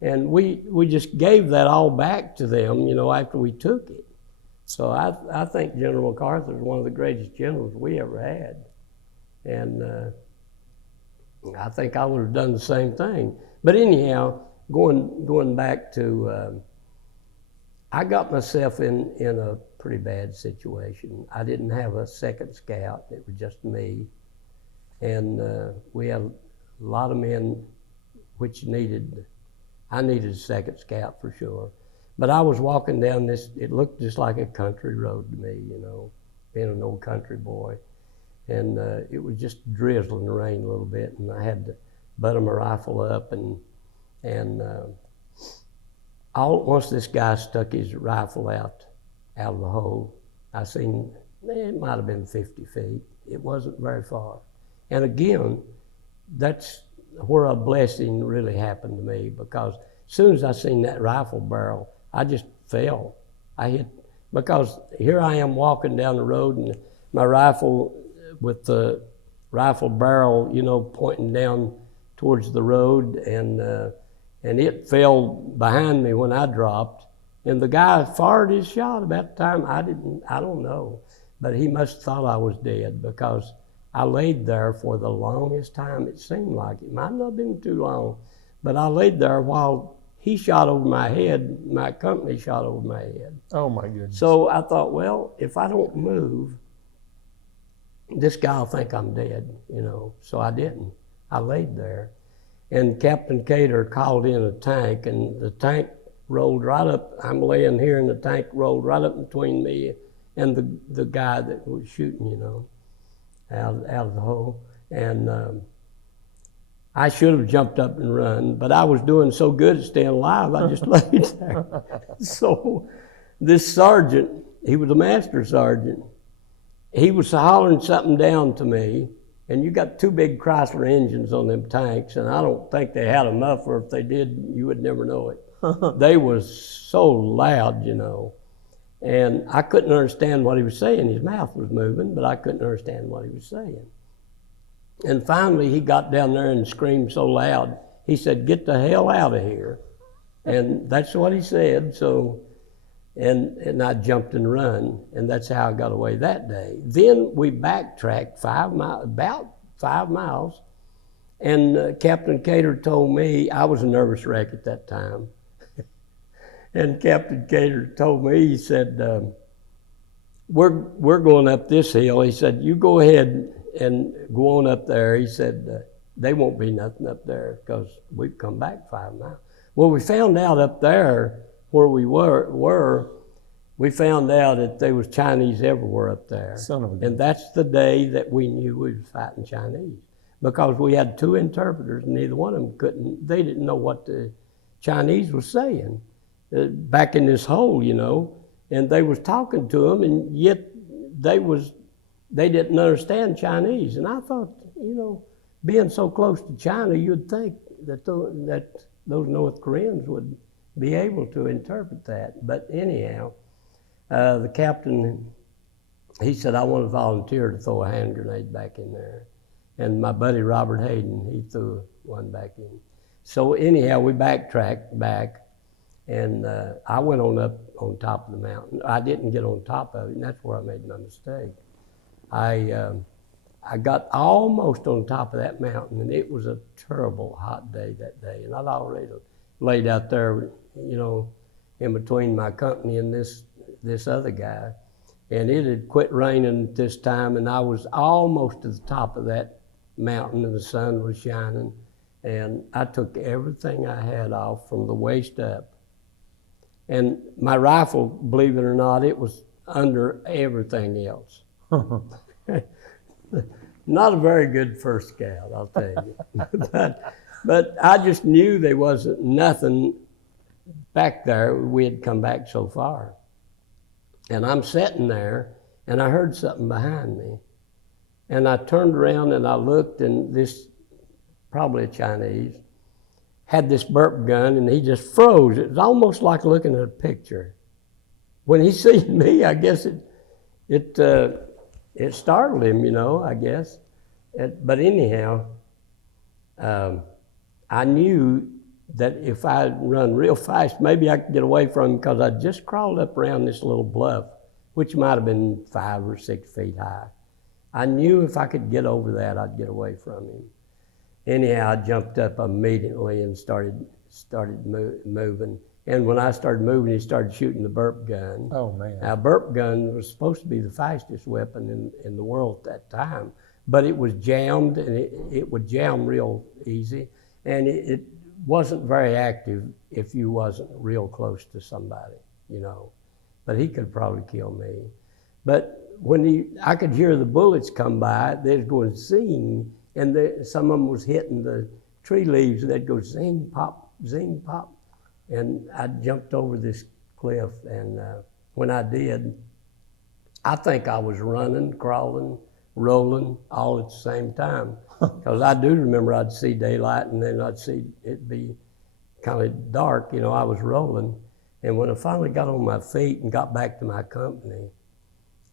And we just gave that all back to them, you know, after we took it. So I think General MacArthur is one of the greatest generals we ever had. And I think I would have done the same thing. But anyhow, going back to, I got myself in a pretty bad situation. I didn't have a second scout, it was just me. And we had a lot of men which I needed a second scout for sure. But I was walking down this, it looked just like a country road to me, you know, being an old country boy. And it was just drizzling rain a little bit, and I had to butter my rifle up, and once this guy stuck his rifle out of the hole, I seen, it might have been 50 feet. It wasn't very far. And again, that's where a blessing really happened to me, because as soon as I seen that rifle barrel, I just fell. I hit, because here I am walking down the road, and my rifle with the rifle barrel, you know, pointing down towards the road, and it fell behind me when I dropped. And the guy fired his shot about the time. I don't know, but he must have thought I was dead, because I laid there for the longest time. It seemed like it might not have been too long, but I laid there while he shot over my head, my company shot over my head. Oh my goodness. So I thought, well, if I don't move, this guy will think I'm dead, you know. So I didn't. I laid there. And Captain Cater called in a tank, and the tank rolled right up. I'm laying here, and the tank rolled right up between me and the guy that was shooting, you know, out of the hole. And I should have jumped up and run, but I was doing so good at staying alive, I just laid there. So this sergeant, he was a master sergeant, he was hollering something down to me, and you got two big Chrysler engines on them tanks, and I don't think they had a muffler. If they did, you would never know it. They was so loud, you know. And I couldn't understand what he was saying. His mouth was moving, but I couldn't understand what he was saying. And finally, he got down there and screamed so loud, he said, "Get the hell out of here." And that's what he said. So, and I jumped and run, and that's how I got away that day. Then we backtracked about 5 miles, and Captain Cater told me, I was a nervous wreck at that time, and Captain Cater told me, he said, we're going up this hill. He said, you go ahead and go on up there. He said, they won't be nothing up there, because we've come back 5 miles. Well, we found out up there where we were we found out that there was Chinese everywhere up there. Son of a gun. And that's the day that we knew we was fighting Chinese. Because we had 2 interpreters, and neither one of them they didn't know what the Chinese was saying back in this hole, you know. And they was talking to them, and yet they didn't understand Chinese. And I thought, you know, being so close to China, you'd think that those North Koreans would be able to interpret that. But anyhow, the captain, he said, I want to volunteer to throw a hand grenade back in there. And my buddy Robert Hayden, he threw one back in. So anyhow, we backtracked back, and I went on up on top of the mountain. I didn't get on top of it, and that's where I made my mistake. I got almost on top of that mountain, and it was a terrible hot day that day. And I'd already laid out there, you know, in between my company and this other guy. And it had quit raining at this time, and I was almost to the top of that mountain, and the sun was shining. And I took everything I had off from the waist up. And my rifle, believe it or not, it was under everything else. Not a very good first scout, I'll tell you. but I just knew there wasn't nothing back there. We had come back so far. And I'm sitting there, and I heard something behind me. And I turned around and I looked, and this, probably a Chinese, had this burp gun, and he just froze. It was almost like looking at a picture. When he seen me, I guess it startled him, you know, I guess. But anyhow, I knew that if I run real fast, maybe I could get away from him, because I just crawled up around this little bluff, which might have been 5 or 6 feet high. I knew if I could get over that, I'd get away from him. Anyhow, I jumped up immediately and started moving. And when I started moving, he started shooting the burp gun. Oh, man. Now, burp gun was supposed to be the fastest weapon in the world at that time, but it was jammed, and it would jam real easy, and it wasn't very active if you wasn't real close to somebody, you know. But he could probably kill me. But when I could hear the bullets come by, they'd go zing, and some of them was hitting the tree leaves, and they'd go zing, pop, zing, pop. And I jumped over this cliff, and when I did, I think I was running, crawling, rolling, all at the same time. Because I do remember I'd see daylight, and then I'd see it be kind of dark, you know. I was rolling. And when I finally got on my feet and got back to my company,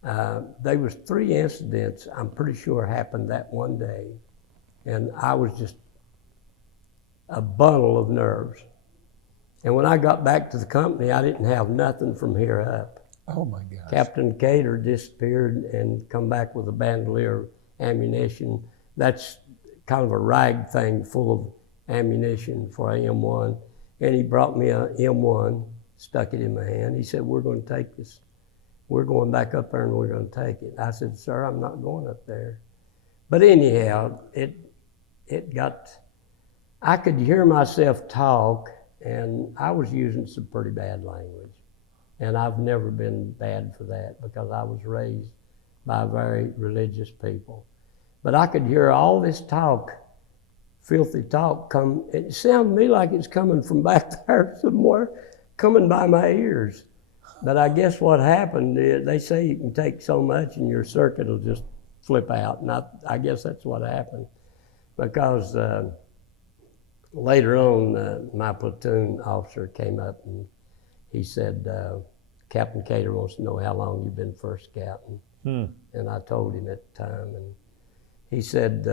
there was 3 incidents I'm pretty sure happened that one day. And I was just a bundle of nerves. And when I got back to the company, I didn't have nothing from here up. Oh my gosh. Captain Cater disappeared and come back with a bandolier of ammunition. That's kind of a rag thing full of ammunition for an M1. And he brought me a M1, stuck it in my hand. He said, we're going to take this. We're going back up there and we're going to take it. I said, sir, I'm not going up there. But anyhow, I could hear myself talk, and I was using some pretty bad language. And I've never been bad for that, because I was raised by very religious people. But I could hear all this talk, filthy talk, come. It sounded to me like it's coming from back there somewhere, coming by my ears. But I guess what happened, they say you can take so much and your circuit will just flip out. And I guess that's what happened. Because later on, my platoon officer came up and he said, Captain Cater wants to know how long you've been first scouting. And I told him at the time. And he said,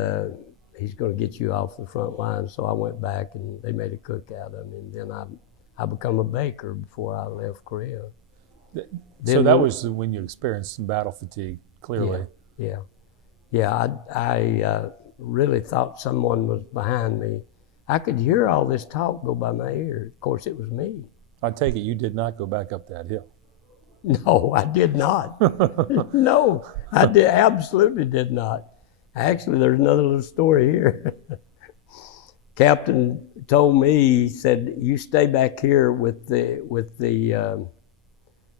he's going to get you off the front line. So I went back, and they made a cook out of me. And then I become a baker before I left Korea. So that was when you experienced some battle fatigue, clearly. Yeah, I really thought someone was behind me. I could hear all this talk go by my ears. Of course, it was me. I take it you did not go back up that hill. No, I did not. No, I absolutely did not. Actually, there's another little story here. Captain told me, he said, you stay back here with the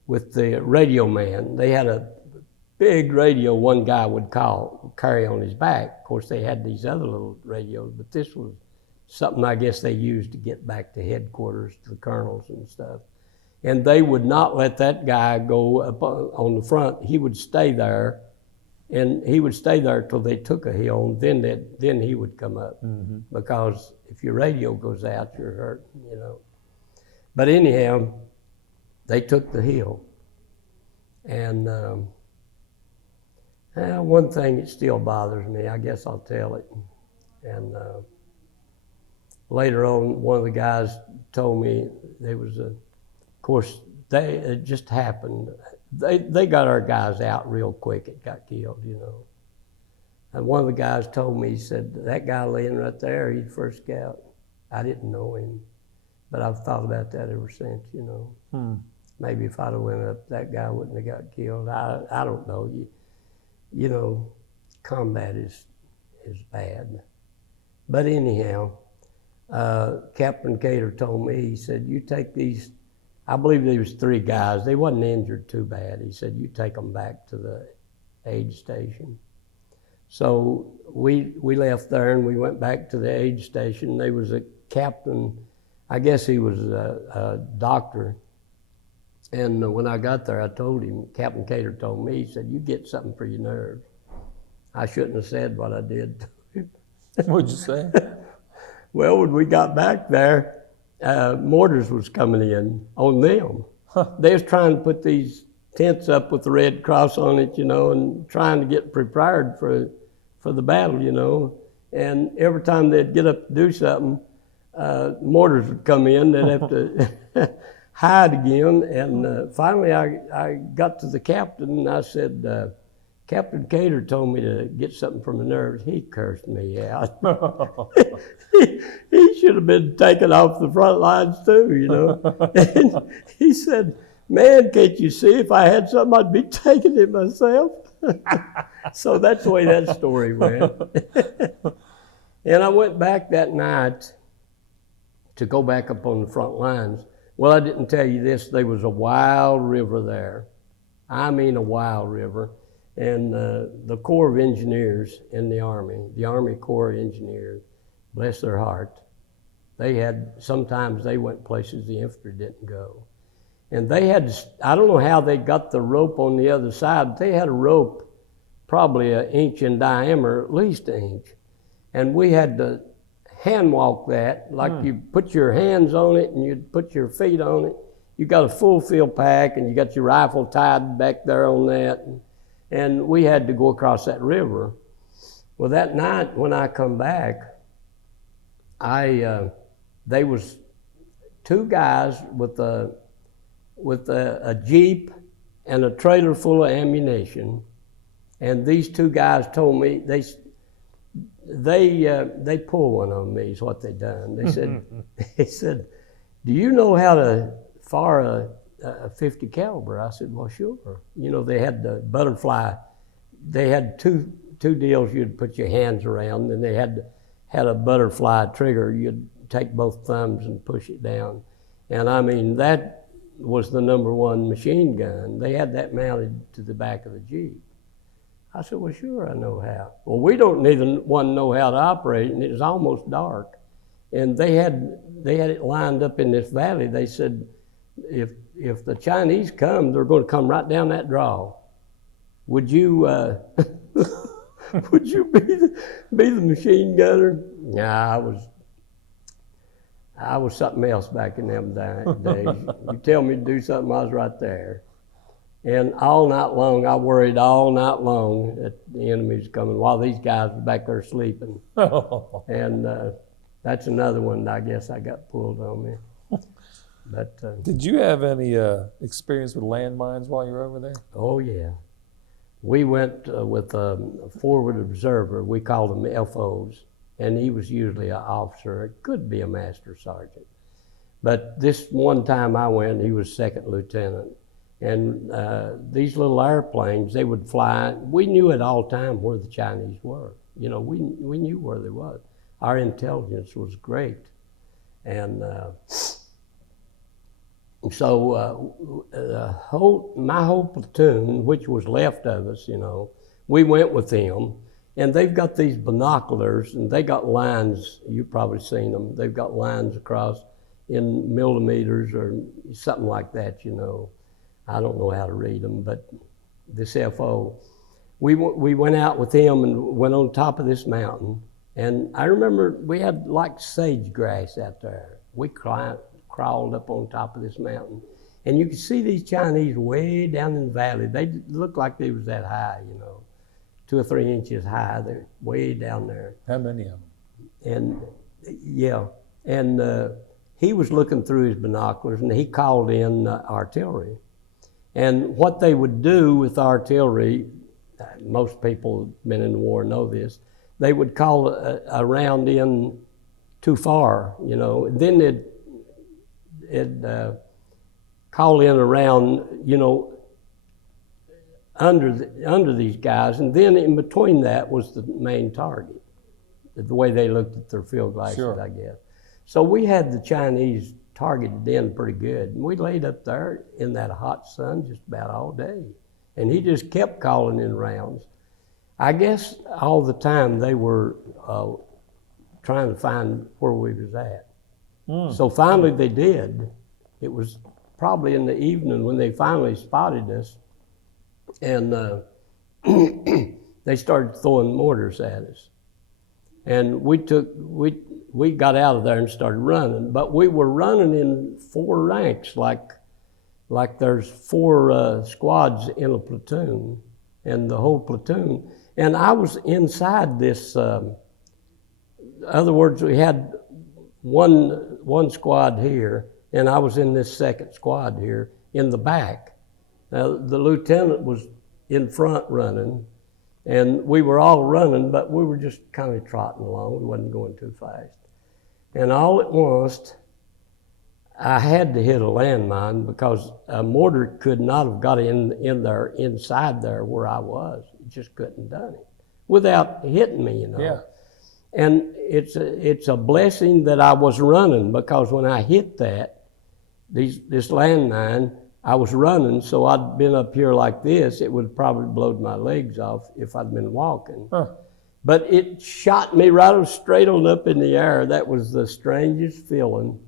with the radio man. They had a big radio one guy would carry on his back. Of course, they had these other little radios, but this was something I guess they used to get back to headquarters, to the colonels and stuff. And they would not let that guy go up on the front. He would stay there, and he would stay there till they took a hill, and then he would come up. Mm-hmm. Because if your radio goes out, you're hurt, you know. But anyhow, they took the hill. And one thing that still bothers me, I guess I'll tell it. And later on, one of the guys told me there was of course, it just happened. They got our guys out real quick. It got killed, you know. And one of the guys told me, he said, that guy laying right there, he's the first scout. I didn't know him, but I've thought about that ever since, you know. Maybe if I'd have went up, that guy wouldn't have got killed. I don't know. You know, combat is bad. But anyhow, Captain Cater told me, he said, you take these, I believe there was 3 guys. They wasn't injured too bad. He said, you take them back to the aide station. So we left there and we went back to the aide station. There was a captain, I guess he was a doctor. And when I got there, I told him, Captain Cater told me, he said, you get something for your nerves. I shouldn't have said what I did to him. What'd you say? Well, when we got back there, mortars was coming in on them. They was trying to put these tents up with the Red Cross on it, you know, and trying to get prepared for the battle, you know. And every time they'd get up to do something, mortars would come in. They'd have to hide again. And finally, I got to the captain and I said, Captain Cater told me to get something for my nerves. He cursed me out. He should have been taken off the front lines too, you know. And he said, man, can't you see if I had something, I'd be taking it myself. So that's the way that story went. And I went back that night to go back up on the front lines. Well, I didn't tell you this, there was a wild river there. I mean a wild river. And the Corps of Engineers in the Army Corps of Engineers, bless their heart, sometimes they went places the infantry didn't go. And they had, I don't know how they got the rope on the other side, but they had a rope probably 1 inch in diameter, at least 1 inch. And we had to hand walk that, like you put your hands on it and you'd put your feet on it. You got a full field pack and you got your rifle tied back there on that. And we had to go across that river. Well, that night when I come back, they was 2 guys with a Jeep and a trailer full of ammunition. And these 2 guys told me, they pulled one on me is what they done. They said, do you know how to fire a 50 caliber? I said, well, sure. You know, they had the butterfly. They had two deals you'd put your hands around, and they had a butterfly trigger. You'd take both thumbs and push it down. And I mean, that was the #1 machine gun. They had that mounted to the back of the Jeep. I said, well, sure, I know how. Well, we don't need one know how to operate, and it was almost dark. And they had it lined up in this valley. They said, if the Chinese come, they're going to come right down that draw. Would you would you be the machine gunner? Nah, I was something else back in them days. You tell me to do something, I was right there. And all night long, I worried all night long that the enemy was coming while these guys were back there sleeping. And that's another one that I guess I got pulled on me. But did you have any experience with landmines while you were over there? Oh yeah, we went with a forward observer. We called them FOs, and he was usually an officer. It could be a master sergeant. But this one time I went, he was second lieutenant. And these little airplanes, they would fly. We knew at all time where the Chinese were. You know, we knew where they was. Our intelligence was great. And So my whole platoon, which was left of us, we went with them, and they've got these binoculars, and they got lines. You've probably seen them. They've got lines across in millimeters or something like that. I don't know how to read them, but this FO. We went out with him and went on top of this mountain, and I remember we had like sage grass out there. We crawled up on top of this mountain, and you could see these Chinese way down in the valley. They looked like they was that high, 2 or 3 inches high. They're way down there. How many of them? And yeah, and he was looking through his binoculars, and he called in artillery. And what they would do with artillery, most people who've been in the war know this, they would call a round in too far, and then they'd call in a round, under these guys, and then in between that was the main target, the way they looked at their field glasses, sure. I guess. So we had the Chinese targeted in pretty good, and we laid up there in that hot sun just about all day, and he just kept calling in rounds. I guess all the time they were trying to find where we was at. So finally they did. It was probably in the evening when they finally spotted us, and they started throwing mortars at us. And we got out of there and started running, but we were running in 4 ranks, like there's 4 squads in a platoon, and the whole platoon. And I was inside this. Other words, we had one squad here, and I was in this second squad here in the back. Now, the lieutenant was in front running, and we were all running, but we were just kind of trotting along. We wasn't going too fast. And all at once, I had to hit a landmine because a mortar could not have got in there, inside there where I was. It just couldn't have done it without hitting me, Yeah. And it's a blessing that I was running, because when I hit this landmine, I was running, so I'd been up here like this, it would have probably blowed my legs off if I'd been walking. Huh. But it shot me right straight on up in the air. That was the strangest feeling.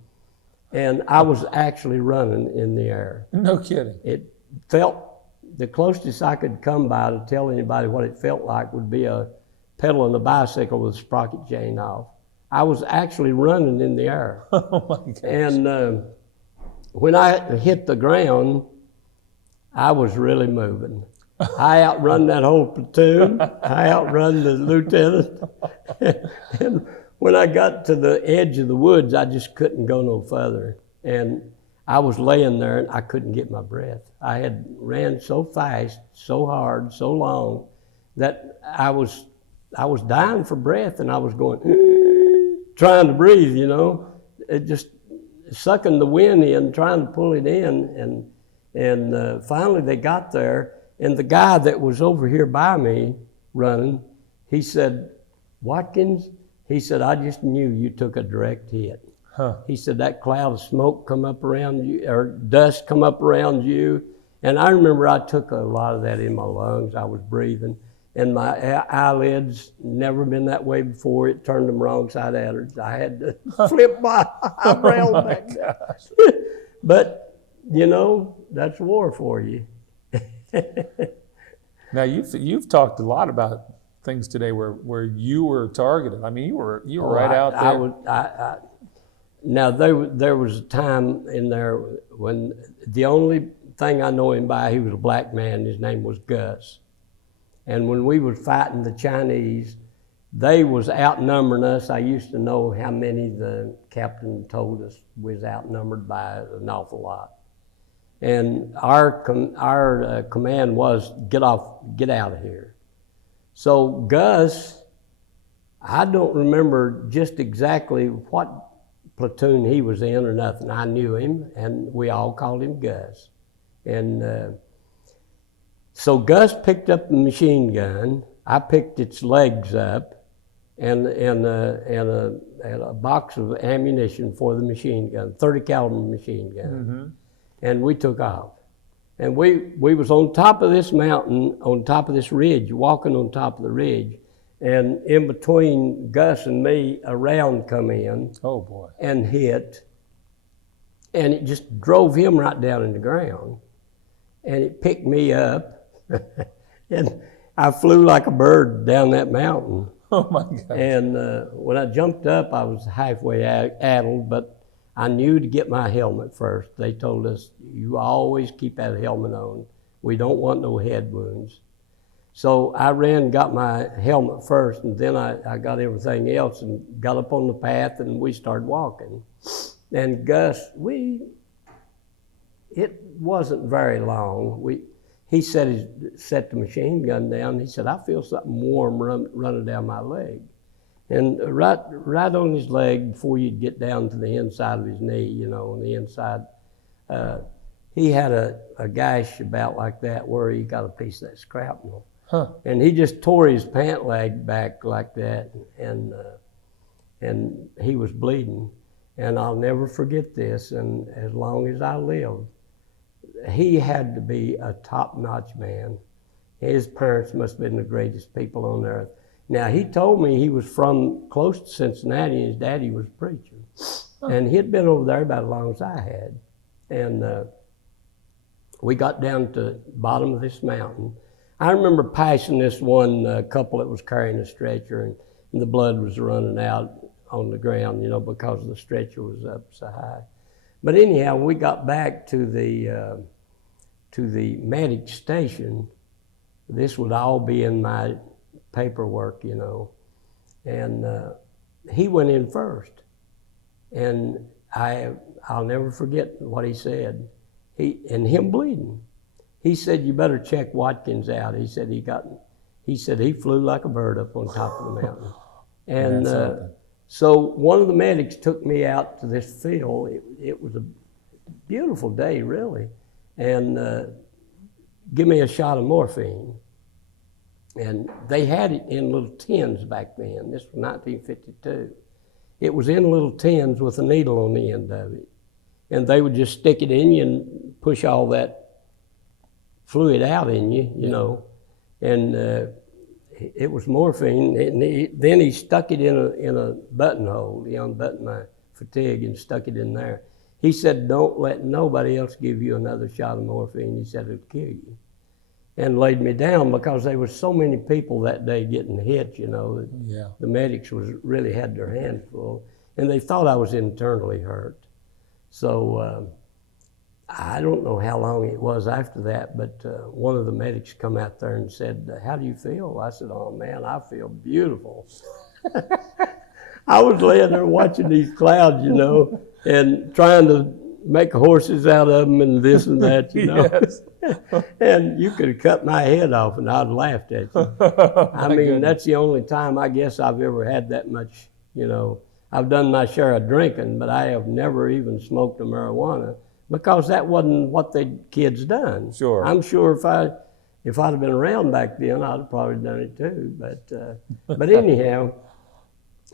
And I was actually running in the air. No kidding. It felt, the closest I could come by to tell anybody what it felt like would be a pedaling a bicycle with a sprocket chain off. I was actually running in the air. Oh my gosh. And when I hit the ground, I was really moving. I outrun that whole platoon. I outrun the lieutenant. And when I got to the edge of the woods, I just couldn't go no further. And I was laying there and I couldn't get my breath. I had ran so fast, so hard, so long that I was dying for breath, and I was going, trying to breathe, it just sucking the wind in, trying to pull it in. And finally they got there, and the guy that was over here by me running, he said, "Watkins," he said, "I just knew you took a direct hit." Huh. He said, "That cloud of smoke come up around you, or dust come up around you." And I remember I took a lot of that in my lungs. I was breathing, and my eyelids, never been that way before. It turned them wrong side outwards. I had to flip my eyebrows back down. But, that's war for you. Now you've talked a lot about things today where you were targeted. I mean, you were right out there. Now there was a time in there when the only thing I know him by, he was a black man. His name was Gus. And when we were fighting the Chinese, they was outnumbering us. I used to know how many the captain told us was outnumbered by an awful lot. And our command was, get out of here. So Gus, I don't remember just exactly what platoon he was in or nothing. I knew him, and we all called him Gus. And so Gus picked up the machine gun. I picked its legs up, and a box of ammunition for the machine gun, 30 caliber machine gun. and we took off. And we was on top of this mountain, on top of this ridge, walking on top of the ridge, and in between Gus and me, a round come in. Oh boy. And hit, and it just drove him right down in the ground, and it picked me up, and I flew like a bird down that mountain. Oh my God. And when I jumped up, I was halfway addled, but I knew to get my helmet first. They told us, you always keep that helmet on. We don't want no head wounds. So I ran and got my helmet first, and then I got everything else and got up on the path, and we started walking. And Gus, it wasn't very long. He set the machine gun down. He said, I feel something warm running down my leg. And right on his leg, before you'd get down to the inside of his knee, you know, on the inside, he had a gash about like that where he got a piece of that shrapnel. Huh. And he just tore his pant leg back like that, and he was bleeding. And I'll never forget this, and as long as I live, he had to be a top-notch man. His parents must have been the greatest people on earth. Now, he told me he was from close to Cincinnati, and his daddy was a preacher. And he'd been over there about as long as I had. And we got down to the bottom of this mountain. I remember passing this one couple that was carrying a stretcher, and the blood was running out on the ground, you know, because the stretcher was up so high. But anyhow, we got back to the medic station. This would all be in my paperwork, you know. And he went in first. And I'll never forget what he said. Him bleeding. He said, you better check Watkins out. He said he flew like a bird up on top of the mountain. And so one of the medics took me out to this field. It was a beautiful day, really, and give me a shot of morphine. And they had it in little tins back then. This was 1952. It was in little tins with a needle on the end of it. And they would just stick it in you and push all that fluid out in you, you know. And it was morphine. And then he stuck it in a buttonhole. He unbuttoned my fatigue and stuck it in there. He said, don't let nobody else give you another shot of morphine. He said, it'll kill you. And laid me down because there was so many people that day getting hit, you know. Yeah. The medics really had their hands full. And they thought I was internally hurt. So I don't know how long it was after that, but one of the medics come out there and said, how do you feel? I said, oh man, I feel beautiful. I was laying there watching these clouds, you know, and trying to make horses out of them and this and that, you know. Yes. And you could have cut my head off and I'd laughed at you. I mean, goodness. That's the only time I guess I've ever had that much, you know. I've done my share of drinking, but I have never even smoked a marijuana because that wasn't what the kids done. Sure. I'm sure if I'd have been around back then, I'd have probably done it too. But anyhow,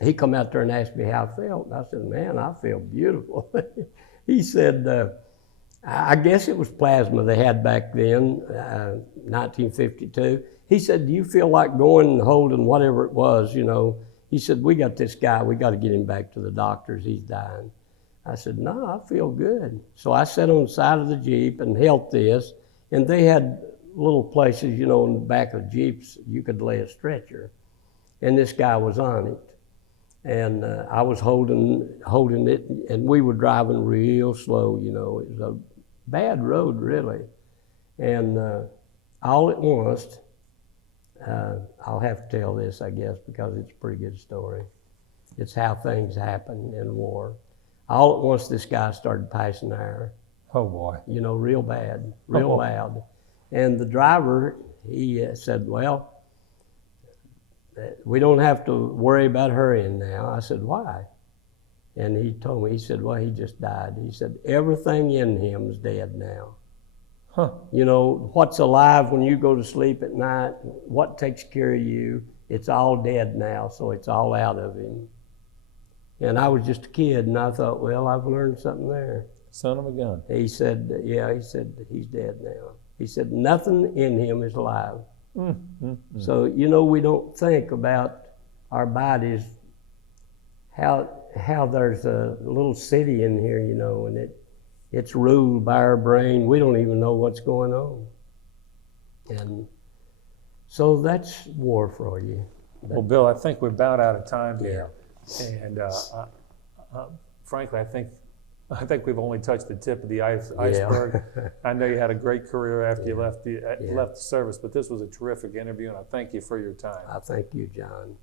he come out there and asked me how I felt. And I said, man, I feel beautiful. He said, I guess it was plasma they had back then, 1952. He said, do you feel like going and holding whatever it was, you know? He said, we got this guy, we got to get him back to the doctors, he's dying. I said, no, I feel good. So I sat on the side of the Jeep and held this, and they had little places, you know, in the back of Jeeps, you could lay a stretcher. And this guy was on it. And I was holding it, and we were driving real slow, you know. It was a bad road, really. And all at once, I'll have to tell this, I guess, because it's a pretty good story. It's how things happen in war. All at once, this guy started passing air. Oh boy. You know, real bad, real loud. And the driver, he said, well, we don't have to worry about hurrying now. I said, why? And he told me, he said, well, he just died. He said, everything in him is dead now. Huh. You know, what's alive when you go to sleep at night, what takes care of you, it's all dead now, so it's all out of him. And I was just a kid, and I thought, well, I've learned something there. Son of a gun. He said, yeah, he said he's dead now. He said nothing in him is alive. So, you know, we don't think about our bodies, how there's a little city in here, you know, and it's ruled by our brain. We don't even know what's going on. And so that's war for you. Well, Bill, I think we're about out of time here. And frankly, I think we've only touched the tip of the iceberg. I know you had a great career after you left the service, but this was a terrific interview, and I thank you for your time. I thank you, John.